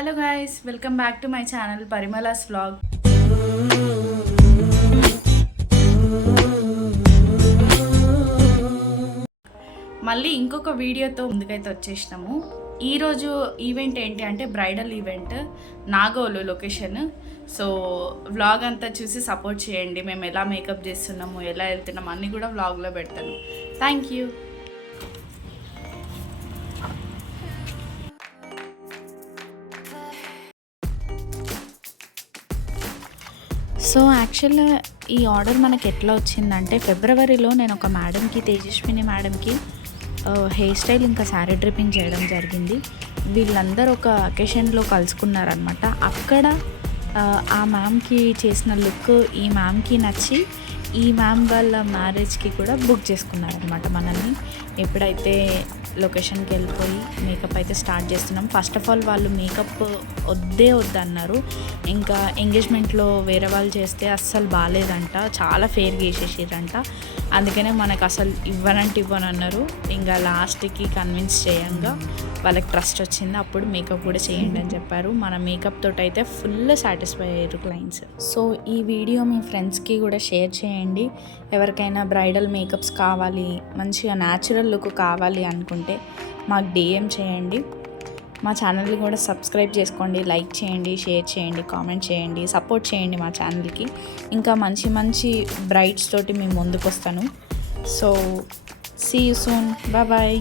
Hello guys, welcome back to my channel Parimala's vlog. మళ్ళీ ఇంకొక వీడియోతో ముందుకైతే వచ్చేసినాము. ఈరోజు ఈవెంట్ ఏంటి అంటే bridal event, Nagole location. So vlog అంతా చూసి సపోర్ట్ చేయండి. మేము ఎలా మేకప్ చేస్తున్నాము, ఎలా వెళ్తున్నాము అన్నీ కూడా వ్లాగ్లో పెడతాను. Thank you. సో యాక్చువల్గా ఈ ఆర్డర్ మనకి ఎట్లా వచ్చిందంటే, ఫిబ్రవరిలో నేను ఒక మేడంకి, తేజస్విని మేడంకి హెయిర్ స్టైల్ ఇంకా శారీ డ్రిప్పింగ్ చేయడం జరిగింది. వీళ్ళందరూ ఒక అకేషన్లో కలుసుకున్నారనమాట. అక్కడ ఆ మ్యామ్కి చేసిన లుక్ ఈ మ్యామ్కి నచ్చి ఈ మ్యామ్ వాళ్ళ మ్యారేజ్కి కూడా బుక్ చేసుకున్నారనమాట మనల్ని. ఎప్పుడైతే లొకేషన్కి వెళ్ళిపోయి మేకప్ అయితే స్టార్ట్ చేస్తున్నాం. ఫస్ట్ ఆఫ్ ఆల్ వాళ్ళు మేకప్ వద్దన్నారు. ఇంకా ఎంగేజ్మెంట్లో వేరే వాళ్ళు చేస్తే అస్సలు బాగాలేదంట, చాలా ఫేర్గా వేసేసారంట. అందుకనే మనకు అసలు ఇవ్వనన్నారు. ఇంకా లాస్ట్కి కన్విన్స్ చేయంగా వాళ్ళకి ట్రస్ట్ వచ్చింది. అప్పుడు మేకప్ కూడా చేయండి అని చెప్పారు. మన మేకప్ తోటి అయితే ఫుల్ సాటిస్ఫై అయ్యారు క్లయింట్స్. సో ఈ వీడియో మీ ఫ్రెండ్స్కి కూడా షేర్ చేయండి. ఎవరికైనా బ్రైడల్ మేకప్స్ కావాలి, మంచిగా న్యాచురల్ లుక్ కావాలి అనుకుంటే మాకు డిఎం చేయండి. మా ఛానల్ని కూడా సబ్స్క్రైబ్ చేసుకోండి, లైక్ చేయండి, షేర్ చేయండి, కామెంట్ చేయండి, సపోర్ట్ చేయండి మా ఛానల్కి. ఇంకా మంచి మంచి బ్రైడ్స్ తోటి మేము ముందుకు వస్తాను. So see you soon, bye.